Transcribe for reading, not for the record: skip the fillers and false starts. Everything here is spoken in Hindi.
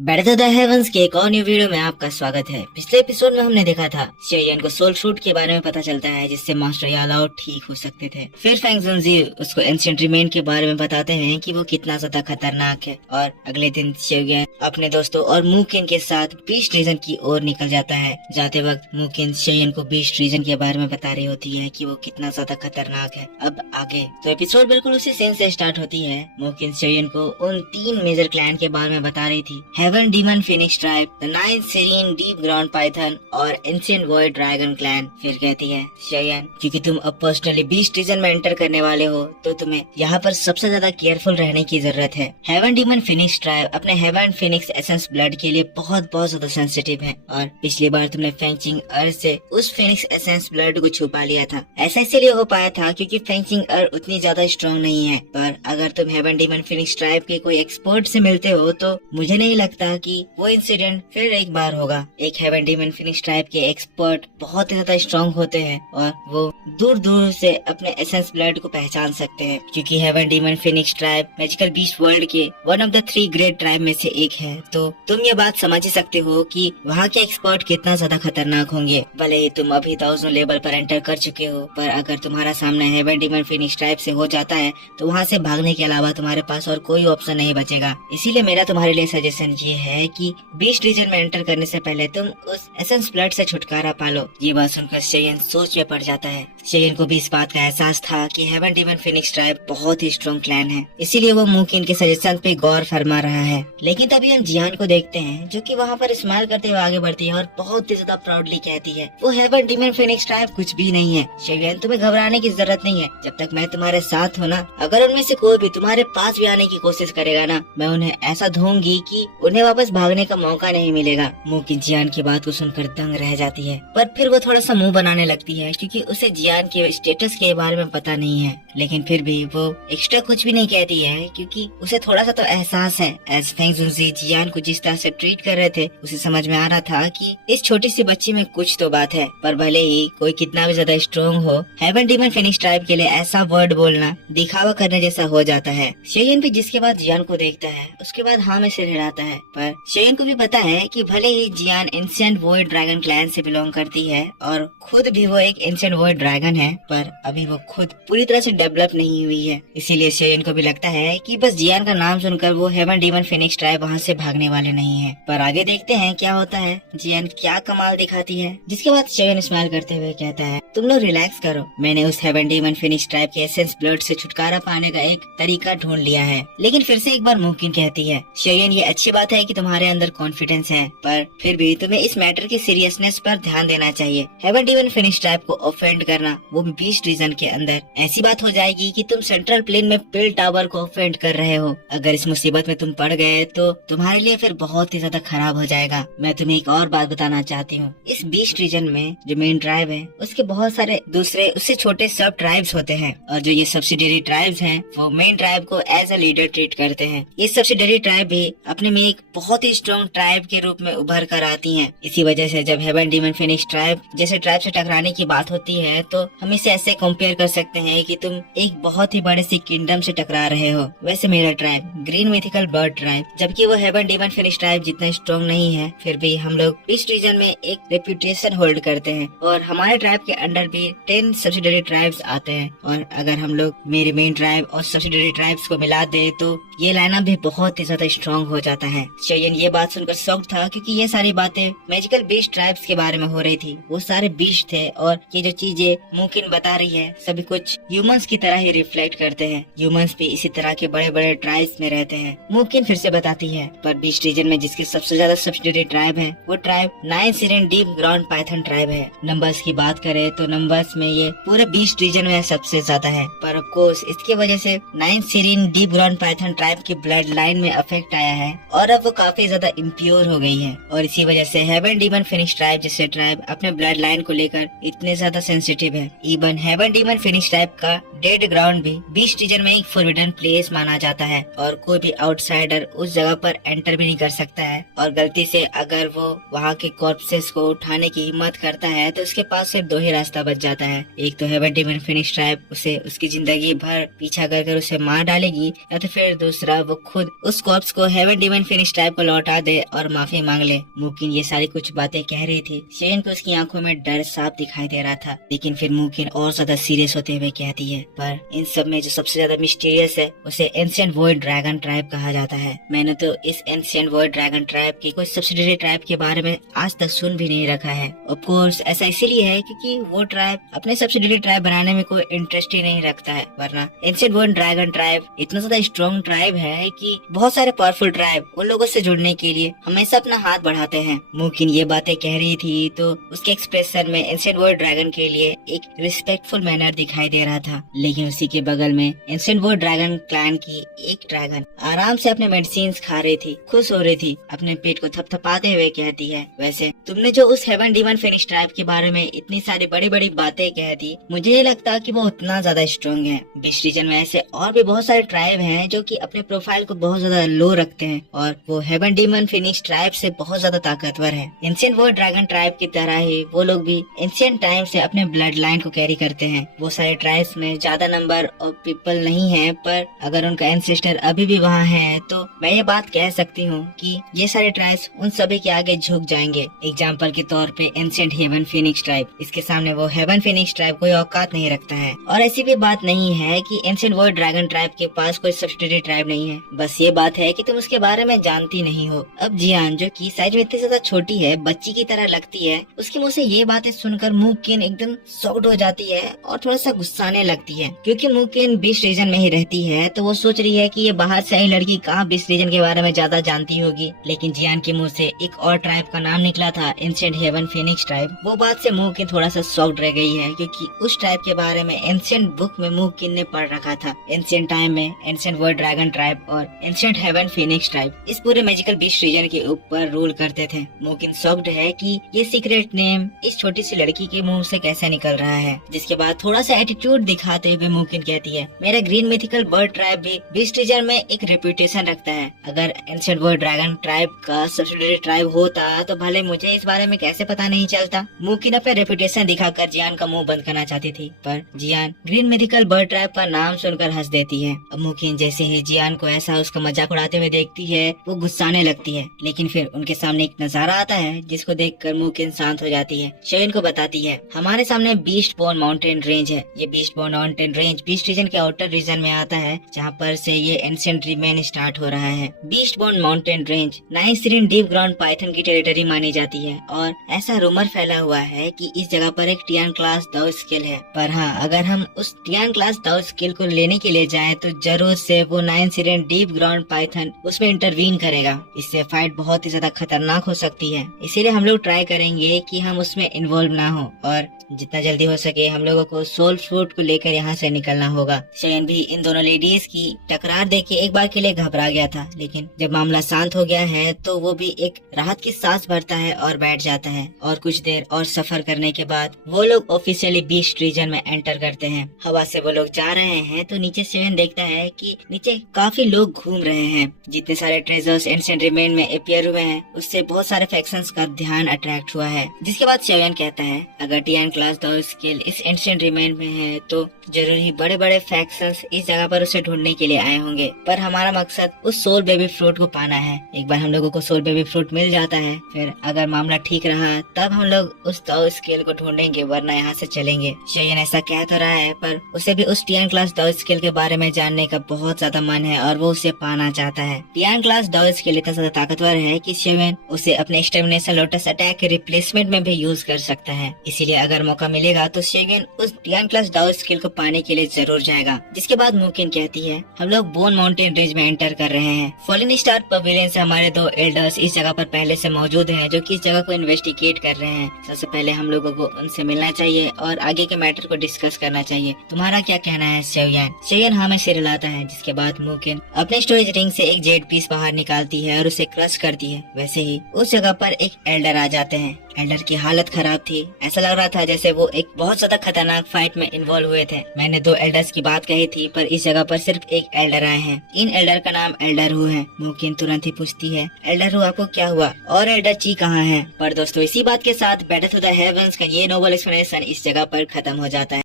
बैटल द हेवंस के एक और न्यू वीडियो में आपका स्वागत है। पिछले एपिसोड में हमने देखा था शेयन को सोल फ्रूट के बारे में पता चलता है जिससे मास्टर यालाओ ठीक हो सकते थे। फिर फैंग जुनजी उसको एंशिएंट रिमेन के बारे में बताते हैं कि वो कितना ज्यादा खतरनाक है। और अगले दिन शेयन अपने दोस्तों और मुकिन के साथ बीस्ट रीजन की ओर निकल जाता है। जाते वक्त मुकिन शेयन को बीस्ट रीजन के बारे में बता रही होती है कि वो कितना ज्यादा खतरनाक है। अब आगे तो एपिसोड बिल्कुल उसी सीन से स्टार्ट होती है। मुकिन शेयन को उन 3 मेजर क्लैन के बारे में बता रही थी, heaven demon phoenix tribe, the 9th serene deep ground python और एंशिएंट वॉइड ड्रैगन क्लैन। फिर कहती है शेयन, क्योंकि तुम अब पर्सनली बीस्ट रीजन में एंटर करने वाले हो तो तुम्हें यहाँ पर सबसे ज्यादा केयरफुल रहने की जरूरत है। हेवन डीमन फिनिक्स ट्राइब अपने हेवन फिनिक्स एसेंस ब्लड के लिए बहुत ज्यादा सेंसिटिव है और पिछली बार तुमने फेंचिंग अर्थ से उस फिनिक्स एसेंस ब्लड को छुपा लिया था। ऐसा इसलिए हो पाया था क्योंकि फेंचिंग अर्थ उतनी ज्यादा स्ट्रॉन्ग नहीं है। पर अगर तुम हेवन डीमन फिनिक्स ट्राइब के कोई एक्सपर्ट से मिलते हो तो मुझे नहीं लगता कि वो इंसिडेंट फिर एक बार होगा। एक हेवन डीमन फिनिक्स ट्राइब के एक्सपर्ट बहुत ही ज्यादा स्ट्रॉन्ग होते हैं और वो दूर दूर से अपने एसेंस ब्लड को पहचान सकते हैं, क्योंकि heaven demon phoenix tribe magical beast world के one of the 3 great tribe में से एक है। तो तुम ये बात समझ ही सकते हो कि वहाँ के एक्सपर्ट कितना ज्यादा खतरनाक होंगे। भले ही तुम अभी 1000 लेवल पर एंटर कर चुके हो, पर अगर तुम्हारा सामना हेवन डीमन फिनिक्स ट्राइब से हो जाता है तो वहाँ से भागने के अलावा तुम्हारे पास और कोई ऑप्शन नहीं बचेगा। इसीलिए मेरा तुम्हारे लिए सजेशन ये है कि बीस्ट रीजन में एंटर करने से पहले तुम उस एसेंस ब्लड से छुटकारा पालो। ये बात सुनकर शेयन सोच में पड़ जाता है। शेयन को भी इस बात का एहसास था कि हेवन डीमन फिनिक्स ट्राइब बहुत ही स्ट्रॉन्ग क्लैन है, इसीलिए वो मुकिन के सजेशन पे गौर फरमा रहा है। लेकिन तभी हम जियान को देखते हैं जो कि वहाँ पर स्माइल करते हुए आगे बढ़ती है और बहुत ही ज्यादा प्राउडली कहती है, वो हेवन डीमन फिनिक्स ट्राइब कुछ भी नहीं है। शेयन, तुम्हें घबराने की जरूरत नहीं है। जब तक मैं तुम्हारे साथ हूँ ना, अगर उनमें से कोई भी तुम्हारे पास भी आने की कोशिश करेगा ना, मैं उन्हें ऐसा धोऊंगी कि उन्हें वापस भागने का मौका नहीं मिलेगा। मुकिन जियान की बात को सुनकर दंग रह जाती है, पर फिर वो थोड़ा सा मुंह बनाने लगती है क्योंकि उसे जियान के स्टेटस के बारे में पता नहीं है। लेकिन फिर भी वो एक्स्ट्रा कुछ भी नहीं कहती है क्योंकि उसे थोड़ा सा तो एहसास है। एज फैंग जुनजी जियान को जिस तरह से ट्रीट कर रहे थे उसे समझ में आ रहा था कि इस छोटी सी बच्ची में कुछ तो बात है। पर भले ही कोई कितना भी ज्यादा स्ट्रॉन्ग हो, हेवन डीमन फिनिक्स ट्राइब के लिए ऐसा वर्ड बोलना दिखावा करने जैसा हो जाता है। शेयन भी जिसके बाद जियान को देखता है उसके बाद हाँ में सिर हिलाता है। पर शेयन को भी पता है कि भले ही जियान एंशिएंट वॉइड ड्रैगन क्लैन से बिलोंग करती है और खुद भी वो एक एंशिएंट वॉइड ड्रैगन है, पर अभी वो खुद पूरी तरह से डेवलप नहीं हुई है। इसीलिए शेयन को भी लगता है कि बस जियान का नाम सुनकर वो हेवन डीमन फिनिक्स ट्राइब वहाँ से भागने वाले नहीं है। पर आगे देखते हैं क्या होता है, जियान क्या कमाल दिखाती है। जिसके बाद शेयन स्माइल करते हुए कहता है, तुम लोग रिलैक्स करो, मैंने उस हेवन डीमन फिनिक्स ट्राइब के एसेंस ब्लड से छुटकारा पाने का एक तरीका ढूंढ लिया है। लेकिन फिर से एक बार मुमकिन कहती है, शेयन, ये अच्छी बात है कि तुम्हारे अंदर कॉन्फिडेंस है, पर फिर भी तुम्हें इस मैटर की सीरियसनेस पर ध्यान देना चाहिए। हेवन डीमन फिनिक्स ट्राइब को ऑफेंड करना, वो भी बीस्ट रीजन के अंदर, ऐसी बात हो जाएगी कि तुम सेंट्रल प्लेन में पिल टावर को ऑफेंड कर रहे हो। अगर इस मुसीबत में तुम पड़ गए तो तुम्हारे लिए फिर बहुत ही ज्यादा खराब हो जाएगा। मैं तुम्हें एक और बात बताना चाहती हूँ, इस बीस्ट रीजन में जो मेन ट्राइब है उसके बहुत सारे दूसरे उससे छोटे सब ट्राइब्स होते हैं, और जो ये सब्सिडियरी ट्राइब्स हैं वो मेन ट्राइब को एज अ लीडर ट्रीट करते हैं। ये सब्सिडियरी ट्राइब भी अपने में एक बहुत ही स्ट्रॉन्ग ट्राइब के रूप में उभर कर आती हैं। इसी वजह से जब हेवन डीमन फिनिक्स ट्राइब जैसे ट्राइब से टकराने की बात होती है तो हम इसे ऐसे कंपेयर कर सकते हैं कि तुम एक बहुत ही बड़े सी किंगडम से टकरा रहे हो। वैसे मेरा tribe green mythical bird tribe, जबकि वो हेवन डीमन फिनिक्स ट्राइब जितना स्ट्रॉन्ग नहीं है, फिर भी हम लोग इस रीजन में एक रेप्यूटेशन होल्ड करते हैं और हमारे ट्राइब के अंडर भी 10 सब्सिडियरी ट्राइब्स आते हैं। और अगर हम लोग मेरे मेन ट्राइब और सब्सिडियरी ट्राइब्स को मिला दे तो ये लाइनअप भी बहुत ही ज्यादा स्ट्रॉन्ग हो जाता है। शेयन ये बात सुनकर शॉक था क्योंकि ये सारी बातें मैजिकल बीस्ट ट्राइब्स के बारे में हो रही थी। वो सारे बीस्ट थे और ये जो चीजें मुमकिन बता रही है सभी कुछ ह्यूमंस की तरह ही रिफ्लेक्ट करते हैं। ह्यूमंस भी इसी तरह के बड़े बड़े ट्राइब्स में रहते हैं। मुमकिन फिर से बताती है, पर बीस्ट रीजन में जिसके सबसे ज्यादा सब्सिडियरी ट्राइब है वो tribe 9th serene deep ground python tribe है। नंबर्स की बात करें तो नंबर्स में ये पूरे बीस्ट रीजन में सबसे ज्यादा है, पर ऑफ कोर्स इसकी वजह से 9th serene deep ground python tribe की ब्लड लाइन में अफेक्ट आया है और अब वो काफी ज्यादा इम्प्योर हो गई है। और इसी वजह से हेवन डीमन फिनिक्स ट्राइब जैसे ट्राइब अपने ब्लड लाइन को लेकर इतने ज्यादा सेंसिटिव है। Even heaven demon phoenix tribe का डेड ग्राउंड भी बीस्ट रीजन में एक फॉरबिडन प्लेस माना जाता है और कोई भी आउटसाइडर उस जगह पर एंटर भी नहीं कर सकता है। और गलती से अगर वो वहाँ के कॉर्पसेस को उठाने की हिम्मत करता है तो उसके पास सिर्फ 2 ही रास्ता बच जाता है। एक तो हेवन डीमन फिनिक्स ट्राइब उसे उसकी जिंदगी भर पीछा कर उसे मार डालेगी, या तो फिर दूसरा वो खुद उस कॉर्प्स को heaven demon phoenix finish tribe को लौटा दे और माफी मांग ले। मुकिन ये सारी कुछ बातें कह रही थी। शेयन को उसकी आंखों में डर साफ दिखाई दे रहा था, लेकिन फिर मुकिन और ज्यादा सीरियस होते हुए कहती है, पर इन सब में जो सबसे ज्यादा मिस्टीरियस है उसे एंशिएंट वॉइड ड्रैगन ट्राइब कहा जाता है। मैंने तो इस एंशिएंट वॉइड ड्रैगन ट्राइब की कोई सब्सिडियरी ट्राइब के बारे में आज तक सुन भी नहीं रखा है। ऑफ कोर्स ऐसा इसीलिए है क्योंकि वो ट्राइब अपने सब्सिडियरी ट्राइब बनाने में कोई इंटरेस्ट ही नहीं रखता है, वरना एंशिएंट वॉइड ड्रैगन ट्राइब इतना ज्यादा स्ट्रॉन्ग ट्राइब है कि बहुत सारे पावरफुल ट्राइब उन लोगों से जुड़ने के लिए हमेशा अपना हाथ बढ़ाते हैं। मुकिन ये बातें कह रही थी तो उसके एक्सप्रेशन में एंशिएंट वॉइड ड्रैगन के लिए एक रिस्पेक्टफुल मैनर दिखाई दे रहा था, लेकिन उसी के बगल में एंशिएंट वॉइड ड्रैगन क्लैन की एक ड्रैगन आराम से अपने मेडिसिन खा रही थी, खुश हो रही थी, अपने पेट को थपथपाते हुए कहती है, वैसे तुमने जो उस हेवन डीमन फिनिश ट्राइब के बारे में इतनी सारी बड़ी बड़ी बातें कह दी, मुझे ये लगता कि वो उतना ज्यादा स्ट्रॉन्ग है। बीच रीजन में ऐसे और भी बहुत सारे ट्राइब हैं जो कि अपने प्रोफाइल को बहुत ज्यादा लो रखते हैं और वो हेवन डीमन फिनिश ट्राइब से बहुत ज्यादा ताकतवर है। एंशिएंट वॉइड ड्रैगन ट्राइब की तरह ही वो लोग भी एंशिएंट टाइम से अपने ब्लड लाइन को कैरी करते हैं। वो सारे ट्राइब्स में ज्यादा नंबर ऑफ पीपल नहीं है, पर अगर उनका एंसेस्टर अभी भी वहाँ है तो मैं ये बात कह सकती हूँ कि ये सारे ट्राइब्स उन सभी के आगे झुक जाएंगे। एग्जाम्पल के तौर पे एंशिएंट हेवन फिनिक्स ट्राइब, इसके सामने वो हेवन फिनिक्स ट्राइब कोई औकात नहीं रखता है। और ऐसी भी बात नहीं है कि एंशिएंट वॉइड ड्रैगन ट्राइब के पास कोई सब्सिडियरी ट्राइब नहीं है, बस ये बात है कि तुम उसके बारे में जानती नहीं हो। अब जियान जो कि साइज में इतनी ज्यादा छोटी है, बच्ची की तरह लगती है, उसके मुँह से ये बातें सुनकर मुकिन एकदम शॉक्ड हो जाती है और थोड़ा सा गुस्साने लगती है, क्योंकि मुकिन बीच रीजन में ही रहती है तो वो सोच रही है कि ये बाहर से आई लड़की कहाँ बीच रीजन के बारे में ज्यादा जानती होगी। लेकिन जियान के मुंह से एक और ट्राइब का नाम निकला था, एंशिएंट हेवन फिनिक्स ट्राइब। वो बात से मुकिन थोड़ा सा शॉक्ड रह गई है, क्योंकि उस ट्राइब के बारे में एंशिएंट बुक में मुकिन ने पढ़ रखा था। एंशिएंट टाइम में एंशिएंट वॉइड ड्रैगन ट्राइब और एंशिएंट हेवन फिनिक्स ट्राइब इस पूरे मैजिकल बीच रीजन के ऊपर रूल करते थे। मुकिन शॉक्ड है कि ये सीक्रेट नेम इस छोटी सी लड़की के मुंह से कैसे निकल रहा है। जिसके बाद थोड़ा सा एटीट्यूड दिखाते हुए मुकिन कहती है, मेरा ग्रीन मिथिकल बर्ड ट्राइब भी बीच रीजन में एक रेपुटेशन रखता है। अगर एंशिएंट वॉइड ड्रैगन ट्राइब का सब्सिडियरी ट्राइब होता तो भले मुझे इस बारे में कैसे पता नहीं चलता। मुकिन अपना रेपुटेशन दिखाकर जियान का मुंह बंद करना चाहती थी, पर जियान ग्रीन मिथिकल बर्ड ट्राइब का नाम सुनकर हंस देती है। अब मुकिन जैसे ही जियान को ऐसा उसका मजाक उड़ाते हुए देखती है, वो गुस्साने लगती है, लेकिन फिर उनके सामने एक नजारा आता है जिसको देखकर मुकिन शांत हो जाती है। शेयन को बताती है, हमारे सामने बीस्ट बोर्न माउंटेन रेंज है। ये beast born mountain range beast region के आउटर रीजन में आता है, जहाँ पर से ये एंशिएंट रिमेन स्टार्ट हो रहा है। बीस्ट बोर्न माउंटेन रेंज नाइसिरिन डीप ग्राउंड पाइथन की टेरिटरी मानी जाती है और ऐसा रूमर फैला हुआ है कि इस जगह पर एक टियान क्लास दाउ स्किल है। पर हाँ, अगर हम उस टियान क्लास दाउ स्किल को लेने के लिए जाएं तो जरूर से वो नाइसिरिन डीप ग्राउंड पाइथन उसमें इंटरवीन करेगा। इससे फाइट बहुत ही ज्यादा खतरनाक हो सकती है, इसीलिए हम लोग ट्राई करेंगे कि हम उसमें इन्वॉल्व ना हो और जितना जल्दी हो सके हम लोगों को सोल फ्रूट को लेकर यहाँ से निकलना होगा। शेयन भी इन दोनों लेडीज की टकरार देख के एक बार के लिए घबरा गया था, लेकिन जब मामला शांत हो गया है तो वो भी एक राहत की सांस भरता है और बैठ जाता है। और कुछ देर और सफर करने के बाद वो लोग ऑफिशियली बीस्ट रीजन में एंटर करते हैं। हवा से वो लोग जा रहे हैं तो नीचे शेयन देखता है कि नीचे काफी लोग घूम रहे हैं। जितने सारे ट्रेजर्स एंशिएंट रिमेन में अपीयर हुए हैं उससे बहुत सारे फैक्शंस का ध्यान अट्रैक्ट हुआ है। जिसके बाद शेयन कहता है, अगर टियान क्लास दाउ स्किल इस एंशिएंट रिमेन में है तो जरूर ही बड़े बड़े फैक्शंस इस जगह पर उसे ढूंढने के लिए आए होंगे, पर हमारा मकसद उस सोल बेबी फ्रूट को पाना है। एक बार हम लोगों को सोल बेबी फ्रूट मिल जाता है, फिर अगर मामला ठीक रहा तब हम लोग उस दाउ स्किल को ढूंढेंगे, वरना यहाँ से चलेंगे। शेयन ऐसा कह तो रहा है, पर उसे भी उस टियान क्लास दाउ स्किल के बारे में जानने का बहुत ज्यादा मन है और वो उसे पाना चाहता है। टियान क्लास दाउ स्किल इतना ज्यादा ताकतवर है कि शेयन उसे अपने एक्सटर्मिनेशन लोटस अटैक के रिप्लेसमेंट में भी यूज कर सकता है। इसीलिए अगर मौका मिलेगा तो शेयन उस टियान क्लास दाउ स्किल को पाने के लिए जरूर जाएगा। जिसके बाद मुकिन कहती है, हम लोग बोन माउंटेन रेंज में एंटर कर रहे हैं। फॉलिन स्टार पवेलियन से हमारे 2 एल्डर्स इस जगह पर पहले से मौजूद हैं, जो कि इस जगह को इन्वेस्टिगेट कर रहे हैं। सबसे पहले हम लोगों को उनसे मिलना चाहिए और आगे के मैटर को डिस्कस करना चाहिए। तुम्हारा क्या कहना है शेयन? शेयन हाँ में सिर हिलाता है। जिसके बाद मुकिन अपने स्टोरेज रिंग से एक जेड पीस बाहर निकालती है और उसे क्रश करती है। वैसे ही उस जगह पर एक एल्डर आ जाते हैं। एल्डर की हालत खराब थी, ऐसा लग रहा था जैसे वो एक बहुत ज्यादा खतरनाक फाइट में इन्वॉल्व हुए थे। मैंने 2 एल्डर्स की बात कही थी, पर इस जगह पर सिर्फ एक एल्डर आए हैं। इन एल्डर का नाम एल्डर हु है। मुकिन तुरंत ही पूछती है, एल्डर हु आपको क्या हुआ और एल्डर ची कहाँ है? पर दोस्तों इसी बात के साथ बैटल टू द हेवंस का ये नोबल एक्सप्लेनेशन इस जगह पर खत्म हो जाता है।